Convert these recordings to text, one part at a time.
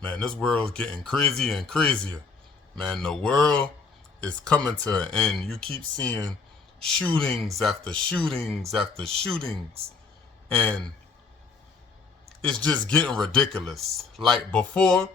Man, this world's getting crazier and crazier. Man, the world is coming to an end. You keep seeing shootings after shootings after shootings. And it's just getting ridiculous. Like before,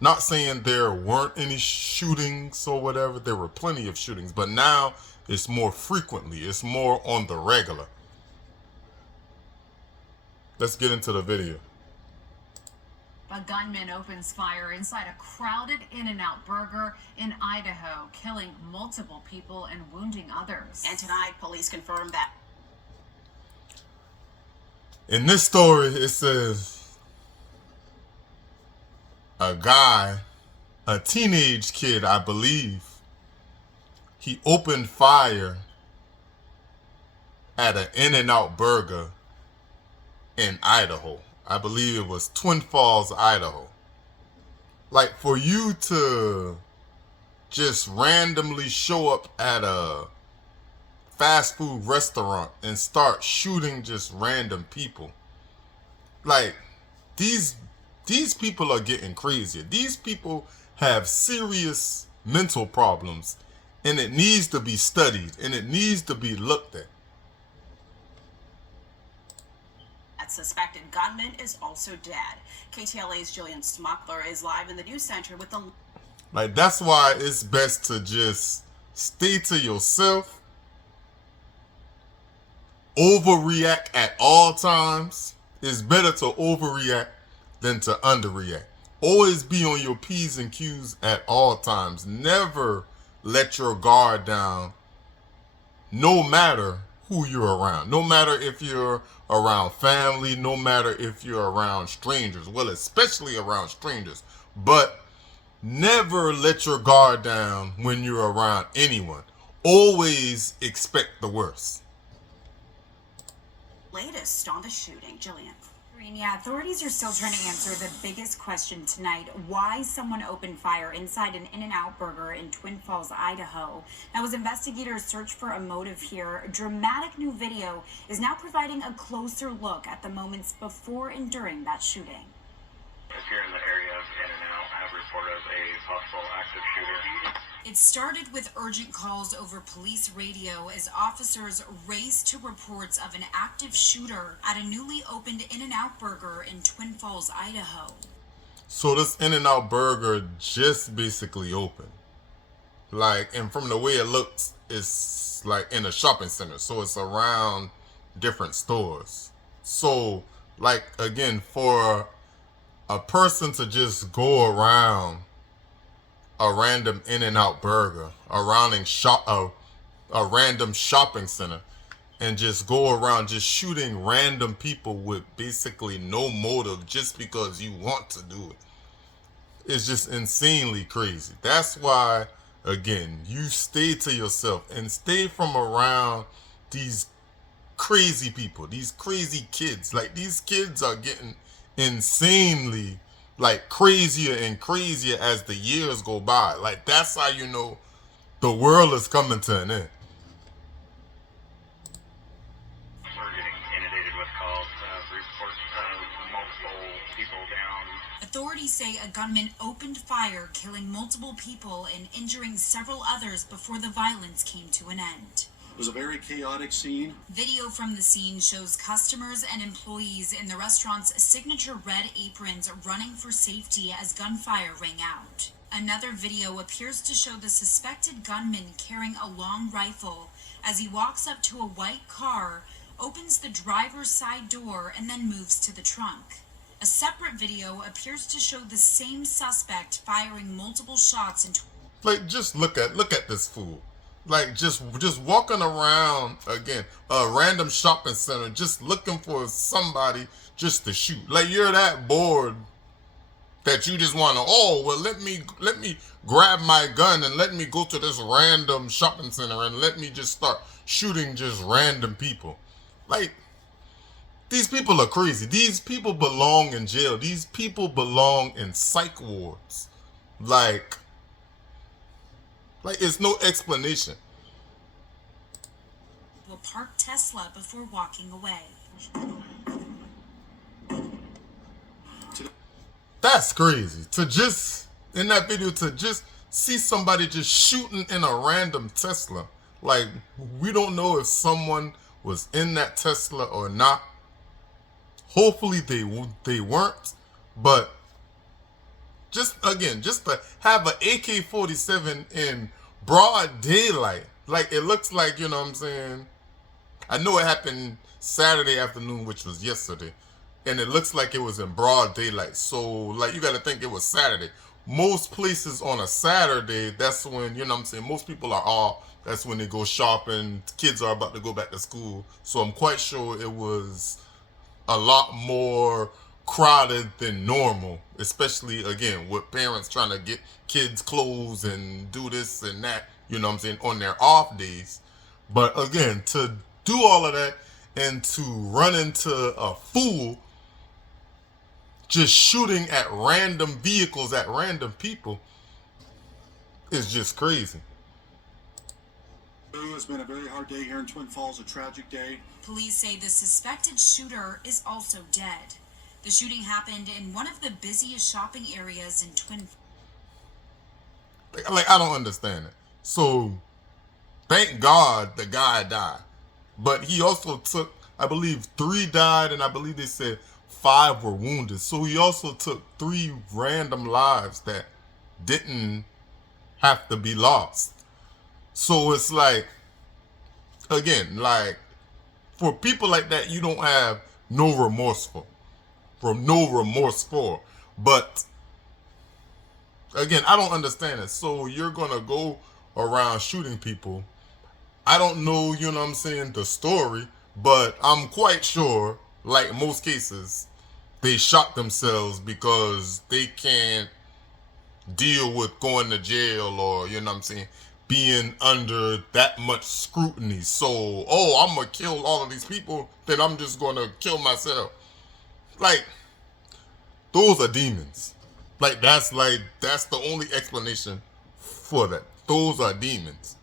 not saying there weren't any shootings or whatever, there were plenty of shootings, but now it's more frequently, it's more on the regular. Let's get into the video. A gunman opens fire inside a crowded In-N-Out burger in Idaho, killing multiple people and wounding others. And tonight, police confirmed that. In this story, it says a guy, a teenage kid, I believe, he opened fire at an In-N-Out burger in Idaho. I believe it was Twin Falls, Idaho. Like, for you to just randomly show up at a fast food restaurant and start shooting just random people. Like, these people are getting crazier. These people have serious mental problems, and it needs to be studied, and it needs to be looked at. That suspected gunman is also dead. KTLA's Jillian Smuckler is live in the news center with the... Like, that's why it's best to just stay to yourself, overreact at all times. It's better to overreact than to underreact. Always be on your P's and Q's at all times. Never let your guard down, no matter who you're around. No matter if you're around family, no matter if you're around strangers. Well, especially around strangers. But never let your guard down when you're around anyone. Always expect the worst. Latest on the shooting, Jillian. Yeah, authorities are still trying to answer the biggest question tonight: why someone opened fire inside an In-N-Out burger in Twin Falls, Idaho. Now, as investigators search for a motive here, a dramatic new video is now providing a closer look at the moments before and during that shooting. If you're in the area of In-N-Out, I have reported a possible active shooter. It started with urgent calls over police radio as officers raced to reports of an active shooter at a newly opened In-N-Out burger in Twin Falls, Idaho. So this In-N-Out burger just basically opened. Like, and from the way it looks, it's like in a shopping center. So it's around different stores. So, like, again, for a person to just go around a random In-N-Out burger, a random shopping center, and just go around just shooting random people with basically no motive just because you want to do it, it's just insanely crazy. That's why, again, you stay to yourself and stay from around these crazy people, these crazy kids. Like, these kids are getting insanely, like, crazier and crazier as the years go by. Like, that's how you know the world is coming to an end. We're getting inundated with calls, reports of multiple people down. Authorities say a gunman opened fire, killing multiple people and injuring several others before the violence came to an end. It was a very chaotic scene. Video from the scene shows customers and employees in the restaurant's signature red aprons running for safety as gunfire rang out. Another video appears to show the suspected gunman carrying a long rifle as he walks up to a white car, opens the driver's side door, and then moves to the trunk. A separate video appears to show the same suspect firing multiple shots into... Like, just look at this fool. Like, just walking around, again, a random shopping center, just looking for somebody just to shoot. Like, you're that bored that you just want to, oh, well, let me grab my gun and let me go to this random shopping center and let me just start shooting just random people. Like, these people are crazy. These people belong in jail. These people belong in psych wards. Like, it's no explanation. ...will park Tesla before walking away. That's crazy. To just, in that video, to just see somebody just shooting in a random Tesla. Like, we don't know if someone was in that Tesla or not. Hopefully they weren't. But just, again, just to have an AK-47 in broad daylight. Like, it looks like, you know what I'm saying? I know it happened Saturday afternoon, which was yesterday. And it looks like it was in broad daylight. So, like, you got to think it was Saturday. Most places on a Saturday, that's when, you know what I'm saying, most people are off. That's when they go shopping. Kids are about to go back to school. So I'm quite sure it was a lot more crowded than normal. Especially, again, with parents trying to get kids clothes and do this and that, you know what I'm saying, on their off days. But, again, to do all of that and to run into a fool just shooting at random vehicles, at random people, is just crazy. It's been a very hard day here in Twin Falls, a tragic day. Police say the suspected shooter is also dead. The shooting happened in one of the busiest shopping areas in Twin Falls. Like, I don't understand it. So, thank God the guy died. But he also took, I believe, 3 died, and I believe they said 5 were wounded. So he also took 3 random lives that didn't have to be lost. So it's like, again, like, for people like that, you don't have no remorse for. But, again, I don't understand it. So you're going to go around shooting people. I don't know, you know what I'm saying, the story, but I'm quite sure, like in most cases, they shot themselves because they can't deal with going to jail or, you know what I'm saying, being under that much scrutiny. So, oh, I'm going to kill all of these people, then I'm just going to kill myself. Like, those are demons. Like, that's the only explanation for that. Those are demons.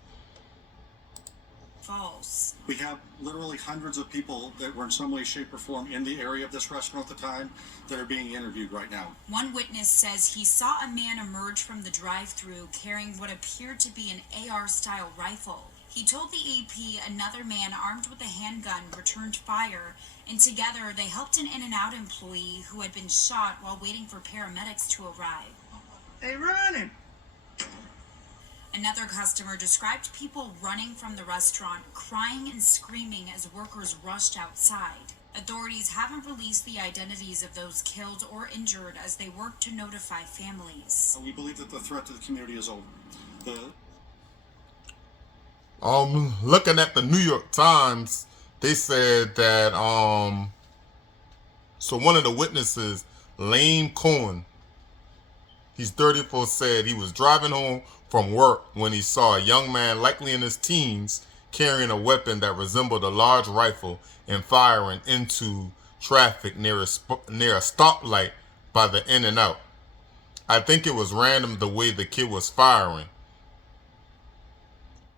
False. We have literally hundreds of people that were in some way, shape, or form in the area of this restaurant at the time that are being interviewed right now. One witness says he saw a man emerge from the drive-thru carrying what appeared to be an AR-style rifle. He told the AP another man armed with a handgun returned fire, and together they helped an In-N-Out employee who had been shot while waiting for paramedics to arrive. They running. Another customer described people running from the restaurant, crying and screaming as workers rushed outside. Authorities haven't released the identities of those killed or injured as they work to notify families. We believe that the threat to the community is over. Looking at the New York Times, they said that so one of the witnesses, Lane Cohen, he's 34, said he was driving home from work when he saw a young man, likely in his teens, carrying a weapon that resembled a large rifle and firing into traffic near a stoplight by the In-N-Out. I think it was random the way the kid was firing.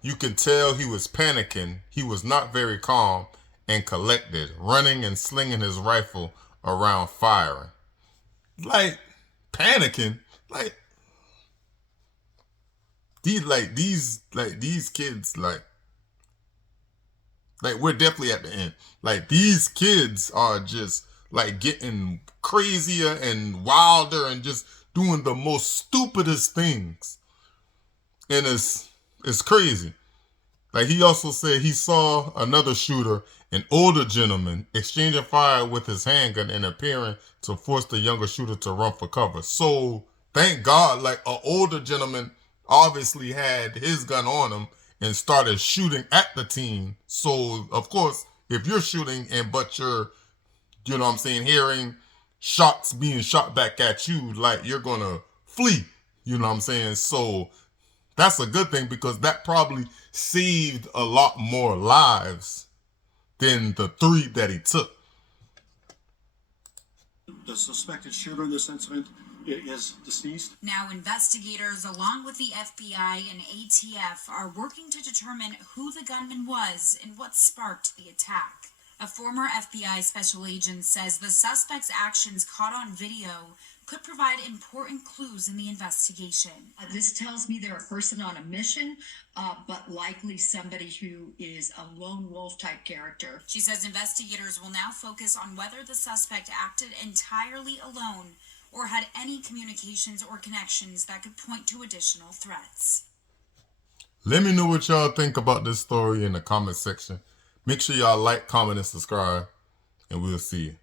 You could tell he was panicking. He was not very calm and collected, running and slinging his rifle around firing. Like, panicking? These kids, like we're definitely at the end. Like, these kids are just, like, getting crazier and wilder and just doing the most stupidest things. And it's crazy. Like, he also said he saw another shooter, an older gentleman, exchanging fire with his handgun and appearing to force the younger shooter to run for cover. So, thank God, like, an older gentleman obviously had his gun on him and started shooting at the teen. So, of course, if you're shooting but you're, you know what I'm saying, hearing shots being shot back at you, like, you're going to flee. You know what I'm saying? So, that's a good thing because that probably saved a lot more lives than the 3 that he took. The suspected shooter in this incident is deceased. Now investigators, along with the FBI and ATF, are working to determine who the gunman was and what sparked the attack. A former FBI special agent says the suspect's actions caught on video could provide important clues in the investigation. This tells me they're a person on a mission, but likely somebody who is a lone wolf type character. She says investigators will now focus on whether the suspect acted entirely alone or had any communications or connections that could point to additional threats. Let me know what y'all think about this story in the comment section. Make sure y'all like, comment, and subscribe, and we'll see you.